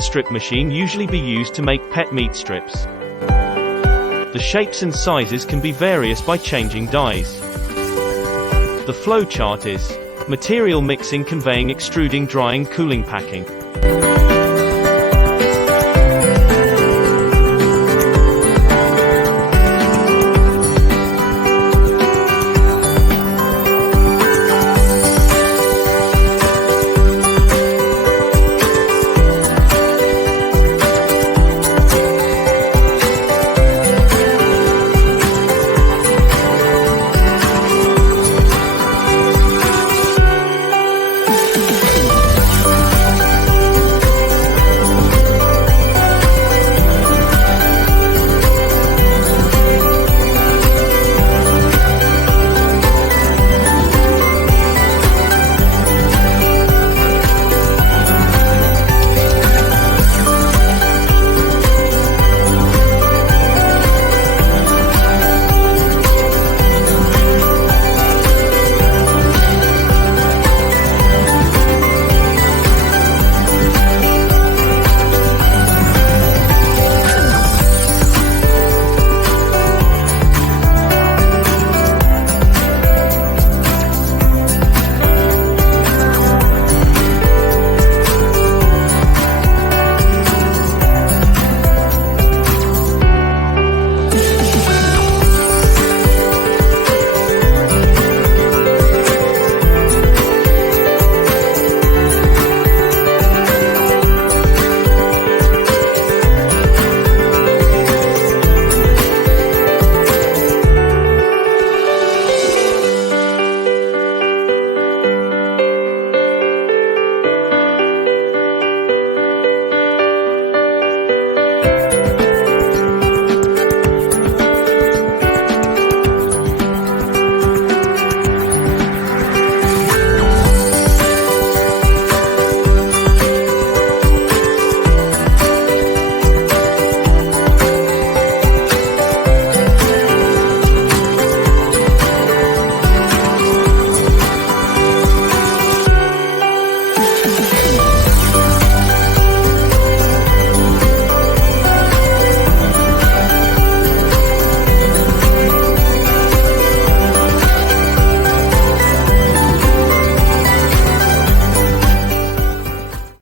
meat strip machine usually be used to make pet meat strips. The shapes and sizes can be various by changing dies. The flow chart is material mixing, conveying, extruding, drying, cooling, packing.